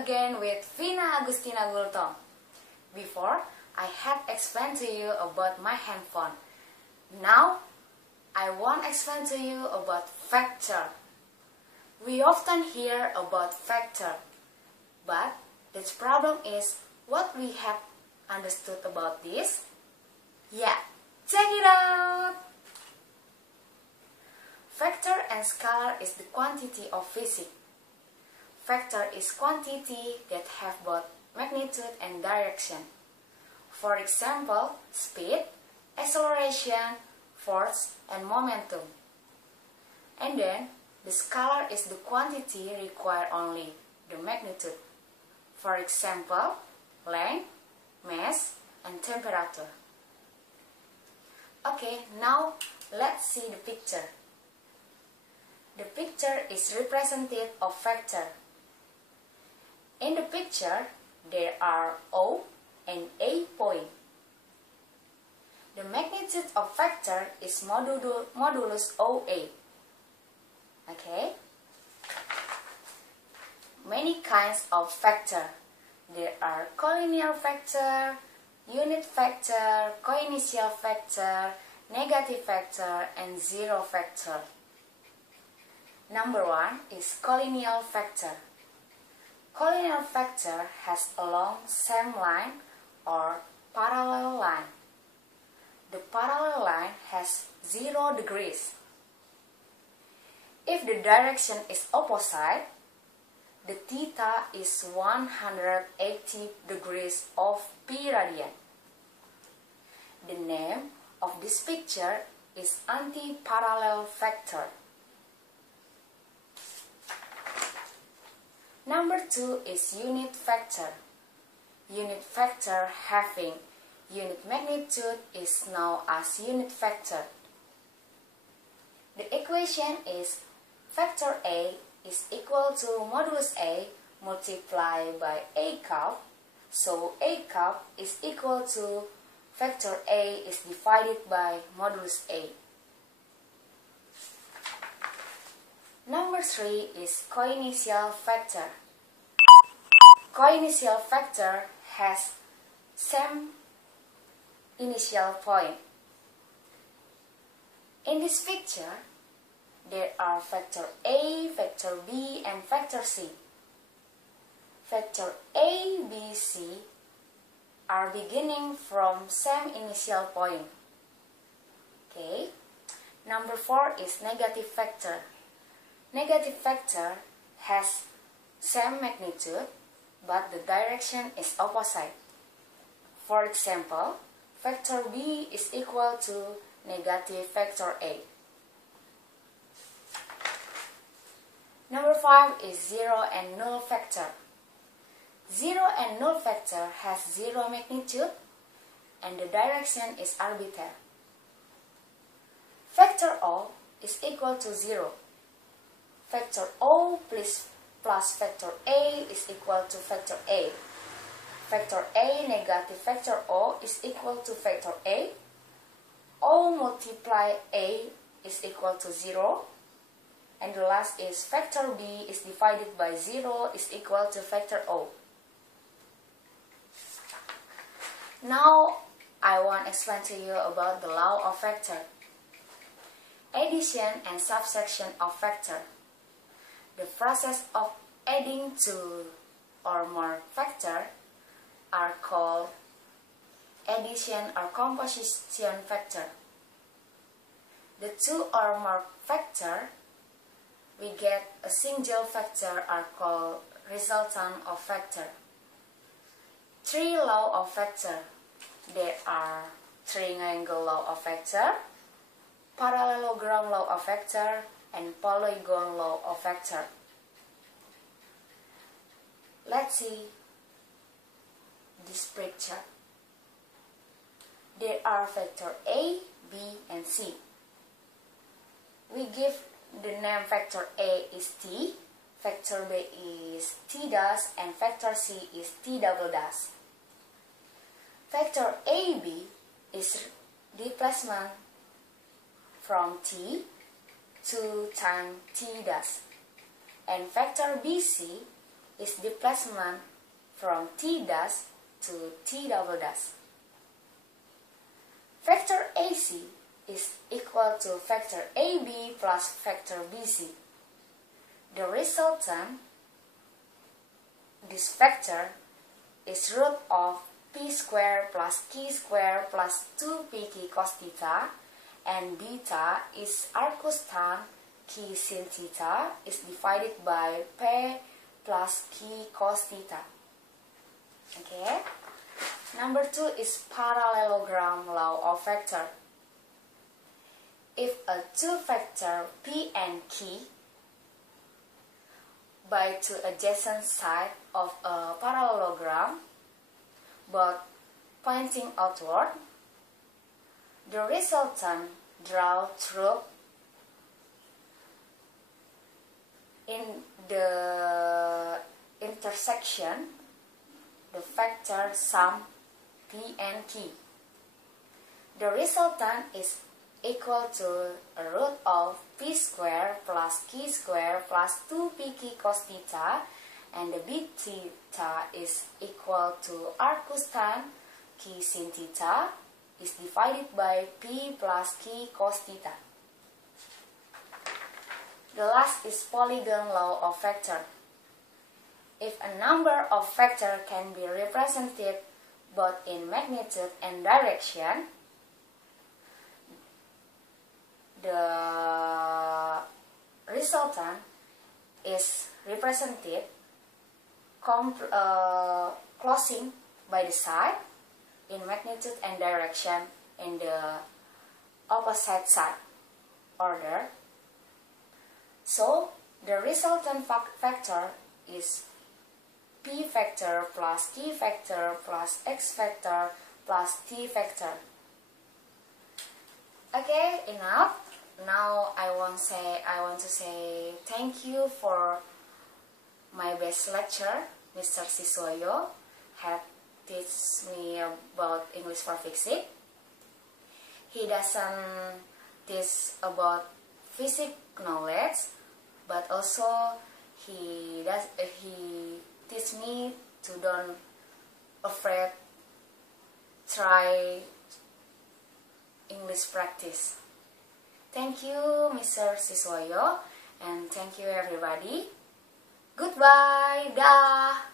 again with Vina Agustina Gultong. Before, I had explained to you about my handphone. Now, I want to explain to you about factor. We often hear about factor, but the problem is what we have understood about this. Yeah, check it out! Factor and scalar is the quantity of physics. Factor is quantity that have both magnitude and direction. For example, speed, acceleration, force, and momentum. And then, the scalar is the quantity require only the magnitude. For example, length, mass, and temperature. Okay, now let's see the picture. The picture is representative of factor. In the picture, there are O and A point. The magnitude of factor is modulus OA. Okay? Many kinds of factor. There are collinear factor, unit factor, coinitial factor, negative factor, and zero factor. Number 1 is collinear factor. Collinear factor has along same line or parallel line. The parallel line has 0 degrees. If the direction is opposite, the theta is 180 degrees of p radian. The name of this picture is anti-parallel factor. Number 2 is unit factor. Unit factor having unit magnitude is known as unit factor. The equation is factor A is equal to modulus A multiplied by A cup. So A cup is equal to factor A is divided by modulus A. Number 3 is coinitial factor. Coinitial factor has same initial point. In this picture, there are factor A, factor B, and factor C. Factor A, B, C are beginning from same initial point. Okay. Number 4 is negative factor. Negative factor has same magnitude, but the direction is opposite. For example, factor B is equal to negative factor A. Number 5 is zero and null factor. Zero and null factor has 0 magnitude and the direction is arbitrary. Factor O is equal to 0. Factor O plus factor A is equal to factor A. Factor A negative factor O is equal to factor A. O multiply A is equal to 0. And the last is factor B is divided by 0 is equal to factor O. Now, I want to explain to you about the law of factor. Addition and subtraction of factor. The process of adding two or more factors are called addition or composition factor. The two or more factors we get a single factor are called resultant of factor. 3 laws of factor. There are triangle law of factor, parallelogram law of factor, and polygon law of factor. Let's see this picture. There are factor A, B, and C. We give the name factor A is T, factor B is T dash, and factor C is T double dash. Factor AB is displacement from T to time T dash, and factor BC is displacement from T dash to T double dash. Vector AC is equal to vector AB plus vector BC. The resultant, this vector, is root of P square plus Q square plus 2pq cos theta, and beta is arcus tan Q sin theta is divided by P plus Q cos theta. Okay. Number 2 is parallelogram law of vector. If a two vector P and Q by two adjacent sides of a parallelogram both pointing outward, the resultant draw through in the intersection the vector sum P and Q. The resultant is equal to a root of P square plus Q square plus 2pq cos theta, and the b theta is equal to arcus tan Q sin theta is divided by P plus Q cos theta. The last is polygon law of vector. If a number of vectors can be represented both in magnitude and direction, the resultant is represented closing by the side in magnitude and direction in the opposite side order. So the resultant vector is P vector plus Q vector plus X vector plus T vector. Okay, enough. Now I want to say thank you for my best lecturer, Mr.Siswoyo, had teach me about English for physics. He doesn't teach about physics knowledge, but also he teach me to don't afraid try English practice. Thank you, Mr. Siswoyo, and thank you everybody. Goodbye, dah.